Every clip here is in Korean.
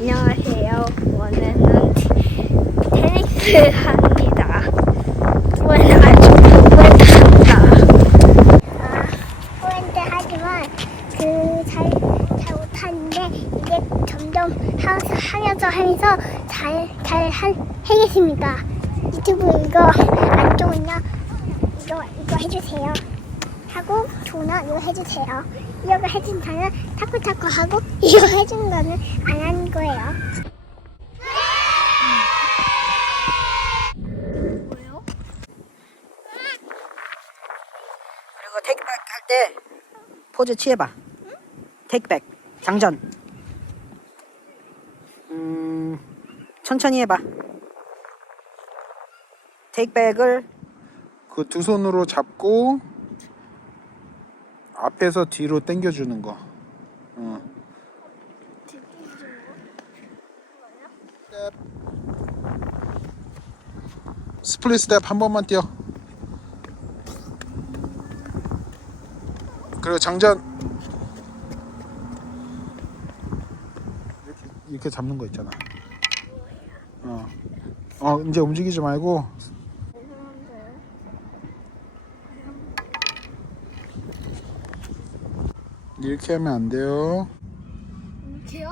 안녕하세요. 오늘은 테니스 합니다. 오늘 아주 부끄럽다. 포인트 하지만 그잘 잘 못하는데 이제 점점 하, 하면서 하면서 잘잘 하겠습니다. 유튜브 이거 안 좋으면 이거 이거 해주세요. 좋으면 이거 해주세요. 이거 해준 거는 타쿠타쿠 하고 이거 해준 거는 안 하는 거예요. 그리고 테이크백 할 때 포즈 취해봐. 테이크백 장전. 음 천천히 해봐. 테이크백을 그 두 손으로 잡고 앞에서 뒤로 당겨주는 거. 어. 스플릿 스텝 한 번만 뛰어. 그리고 장전. 이렇게 이렇게 잡는 거 있잖아. 어. 어 이제 움직이지 말고 이렇게 하면 안 돼요. 이렇게요?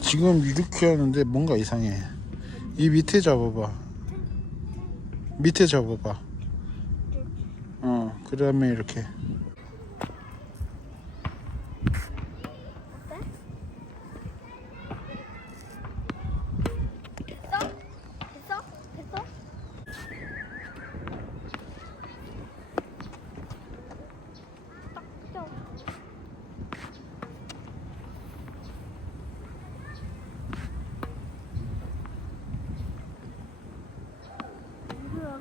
지금 이렇게 하는데 뭔가 이상해. 이 밑에 잡아봐. 밑에 잡아봐. 어, 그 다음에 이렇게. 됐어? 됐어? 됐어? 딱 좀.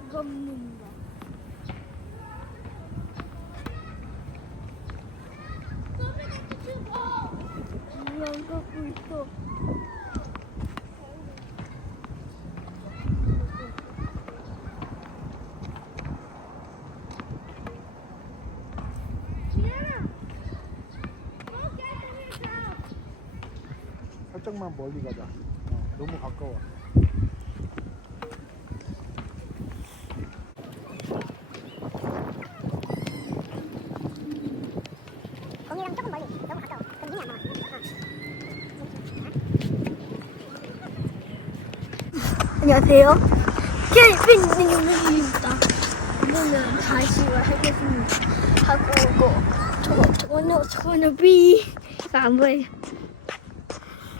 아깝는다. 안 갖고 있어. 살짝만 멀리 가자. 어, 너무 가까워. 거기랑 조금 멀리. 너무 가까워. 그럼 눈이 안 나와. 안녕하세요. 케이빈님입니다. 오늘은 다시를 하겠습니다. 하고 이거 저거 저거는 저거는 B가 안 보여요.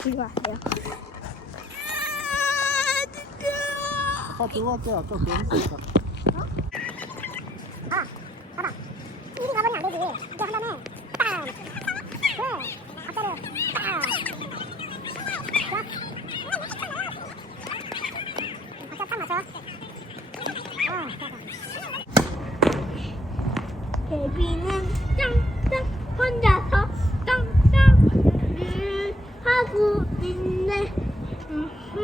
이거 아세요? 아까 들어갈게. 아까 그랬으니까. 아, 봐봐. 이리 가버리면 안 되지. 이거 한 다음에 빵. 그래. 아까는 빵. 좋아. 아까 딱 맞춰. 어, 좋아, 좋아. 케빈은 짱짱 혼자서 짱짱을 하고 있네. 음, 음.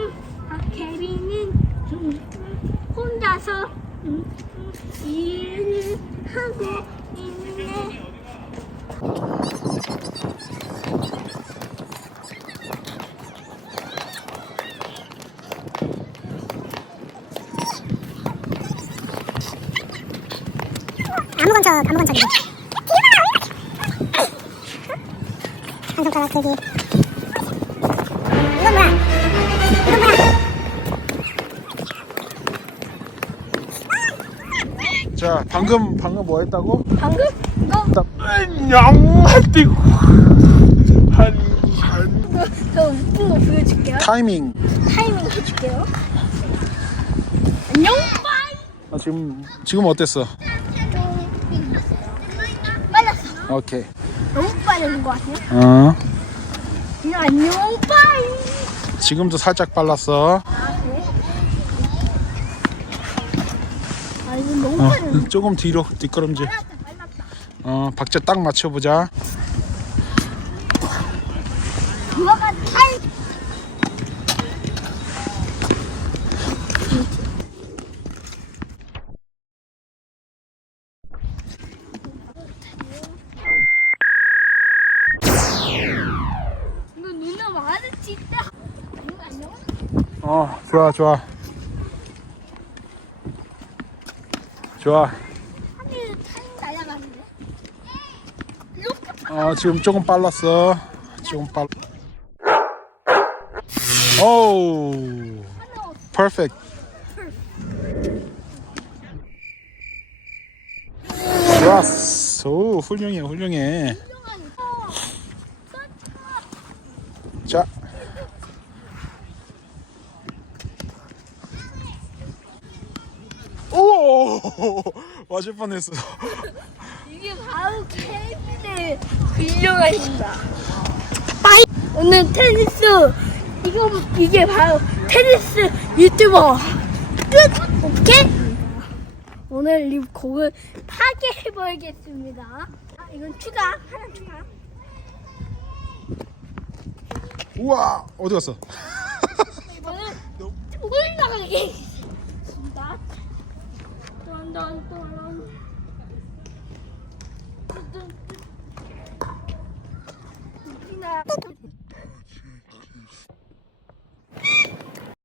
아, 케빈은 음, 음, 혼자서 음, 음, 일을 하고 있네. 아무 건 척, 아무 건 척이지. 한 손가락 들기. 자, 방금 방금 뭐 했다고? 방금 이거 안녕하디 한한 저 웃긴 거 보여줄게요. 타이밍. 타이밍 해줄게요. 안녕. 아, 지금 지금 어땠어? 빨랐어. 오케이. 너무 빨라진 것 같아요. 어. 그냥 안녕 빠이. 지금도 살짝 빨랐어. 아 그래? 아 이거 너무 어, 빠르네. 조금 뒤로 뒷걸음질. 어, 박자 딱 맞춰보자. 어 좋아 좋아 좋아. 어 지금 조금 빨랐어. 조금 빨 하늘 퍼펙트 좋았어. 오 훌륭해 훌륭해. 자 오! 맞을 뻔했어. 이게 바로 케빈의 훌륭하신다. 빠이. 오늘 테니스 이거 이게 바로 테니스 유튜버 끝. 오케이. 오늘 이 곡을 파괴해 버리겠습니다. 아, 이건 추가 하나 추가. 우와 어디 갔어? 이거는 올라 Dun, dun, dun.